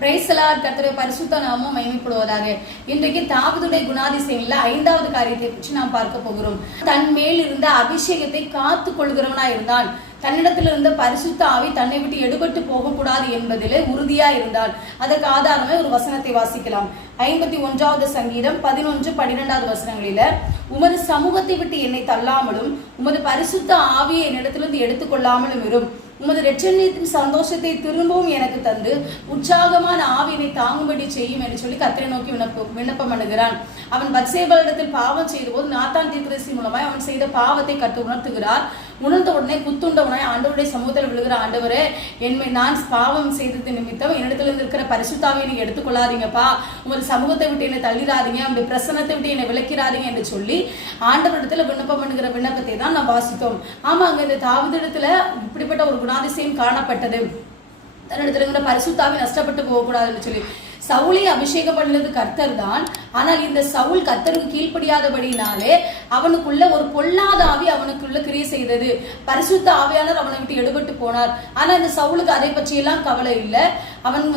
Praise the Lord. கர்த்தருடைய பரிசுத்த நாமம் மகிமைப்படுவதாக. இன்றைக்கு தாவீதுடைய குணாதிசயங்கள்ல 5வது காரியத்தை பற்றி நாம் பார்க்க போகிறோம். தன் மேல் இருந்த அபிஷேகத்தை காத்து கொள்கிறவனாய் இருந்தான். தன்னிடத்தில் இருந்த பரிசுத்த ஆவி தன்னை விட்டு எடுபட்டு போகக்கூடாது என்பதிலே உறுதியா இருந்தான். அதற்கு ஆதாரமே ஒரு வசனத்தை வாசிக்கலாம். 51வது சங்கீதம் 11-12 வசனங்களில, உமது சமூகத்தை விட்டு என்னை தள்ளாமலும் உமது பரிசுத்த ஆவியை என்னிடத்திலிருந்து எடுத்துக்கொள்ளாமலும் இரும். உமது இரட்சணியத்தின் சந்தோஷத்தை திரும்பவும் எனக்கு தந்து உற்சாகமான ஆவியை தாங்கும்படி செய்யும் என்று சொல்லி கர்த்தரை நோக்கி விண்ணப்பம் பண்ணுகிறான். அவன் பத்சேபாளிடத்தில் பாவம் செய்த போது நாத்தான் தீர்க்கதரிசி மூலமாய் அவன் செய்த பாவத்தை கற்று உணர்த்துகிறார். உணர்ந்த உடனே புத்துண்டவனாய் ஆண்டவருடைய சமூகத்தில் விழுகிற, ஆண்டவரே, நான் பாவம் செய்தது நிமித்தம் என்னிடத்திலிருந்து இருக்கிற பரிசுத்தாவியை நீங்க எடுத்துக்கொள்ளாதீங்கப்பா, உமது சமூகத்தை விட்டு என்னை தள்ளிடாதீங்க, அவருடைய பிரசன்னத்தை விட்டு என்னை விலக்கிறாதீங்க என்று சொல்லி ஆண்டவரிடத்துல விண்ணப்பம் பண்ணுகிற விண்ணப்பத்தை தான் நாம் வாசித்தோம். ஆமாங்க, இந்த தாவீதிடத்துல இப்படிப்பட்ட ஒரு குணாதிசயம் காணப்பட்டது. தன்னிடத்துல பரிசுத்தாவி நஷ்டப்பட்டு போகக்கூடாதுன்னு சொல்லி சவுலை அபிஷேகம் பண்ணது கர்த்தர் தான். ஆனால் இந்த சவுல் கர்த்தருக்கு கீழ்ப்படியாதபடினாலே அவனுக்குள்ள ஒரு பொல்லாத ஆவி அவனுக்குள்ள கிரியை செய்தது. பரிசுத்த ஆவியானவர் அவனை விட்டு எடுபட்டு போனார். ஆனா இந்த சவுலுக்கு அதை பற்றி எல்லாம் கவலை இல்லை. அவன்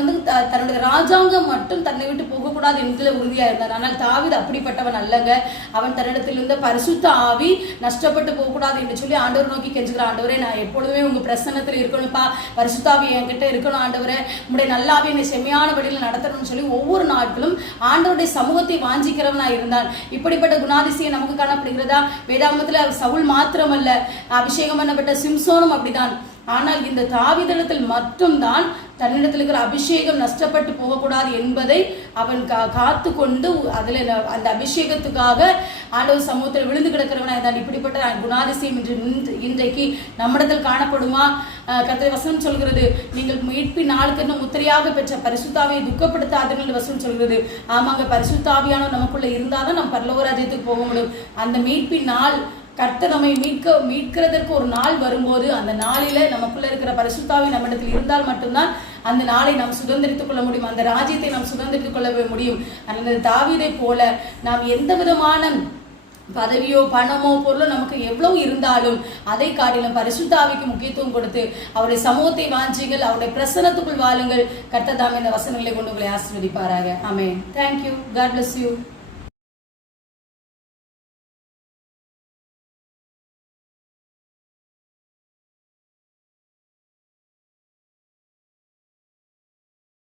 தன்னுடைய ராஜாங்கம் மட்டும் தன்னை விட்டு போகக்கூடாது என்கிற உறுதியா இருந்தான். ஆனால் தாவீது அப்படிப்பட்டவன் அல்லங்க. அவன் தன்னிடத்தில் இருந்த பரிசுத்த ஆவி நஷ்டப்பட்டு போகக்கூடாது என்று சொல்லி ஆண்டவர் நோக்கி கெஞ்சுகிறான். ஆண்டவரே, நான் எப்பொழுதுமே உங்க பிரசன்னத்தில் இருக்கணும்ப்பா, பரிசுத்தாவி என்கிட்ட இருக்கணும் ஆண்டவரே, உங்களுடைய நல்லாவே என்னை செம்மையான வழியில் நடத்தணும் சொல்லி ஒவ்வொரு நாட்களும் ஆண்டவருடைய சமூகத்தை வாஞ்சிக்கிறவனா இருந்தான். இப்படிப்பட்ட குணாதிசயம் நமக்கு காணப்படுகிறதா? வேதாகமத்துல சவுல் மாத்திரமல்ல, அபிஷேகம் பண்ணப்பட்ட சிம்சோனும் அப்படிதான். ஆனால் இந்த தாவீதிடத்தில் மட்டும்தான் தன்னிடத்தில் இருக்கிற அபிஷேகம் நஷ்டப்பட்டு போகக்கூடாது என்பதை அவன் காத்து கொண்டு அதுல அந்த அபிஷேகத்துக்காக ஆண்டவர் சமூகத்தில் விழுந்து கிடக்கிறவனா இருந்தான். இப்படிப்பட்ட குணாதிசயம் இன்றைக்கு நம்மிடத்தில் காணப்படுமா? கர்த்தருடைய வசனம் சொல்கிறது, நீங்கள் மீட்பின் நாளுக்கு என்ன முத்திரையாக பெற்ற பரிசுத்தாவியை துக்கப்படுத்தாதீர்கள் வசனம் சொல்கிறது. ஆமாங்க, பரிசுத்தாவியானவர் நமக்குள்ள இருந்தாதான் நம்ம பரலோக ராஜ்யத்துக்கு போக முடியும். அந்த மீட்பின் நாள் கர்த்தர் நம்மை மீட்கிறதற்கு ஒரு நாள் வரும்போது அந்த நாளில நமக்குள்ள இருக்கிற பரிசுத்தாவி நம்மிடத்தில் இருந்தால் மட்டும்தான் அந்த நாளை நாம் சுதந்திரித்துக் கொள்ள முடியும், அந்த ராஜ்யத்தை நாம் சுதந்திரித்துக் கொள்ள முடியும். அந்த தாவீதை போல நாம் எந்த விதமான பதவியோ பணமோ பொருளோ நமக்கு எவ்வளவு இருந்தாலும் அதை காட்டிலும் பரிசுத்தாவிக்கு முக்கியத்துவம் கொடுத்து அவருடைய சமூகத்தை வாஞ்சிகள், அவருடைய பிரசன்னத்துக்குள் வாழுங்கள். கர்த்தர் தாமே இந்த வசனங்களை கொண்டு உங்களை ஆசீர்வதிப்பாராக. ஆமென். Thank you. God bless you.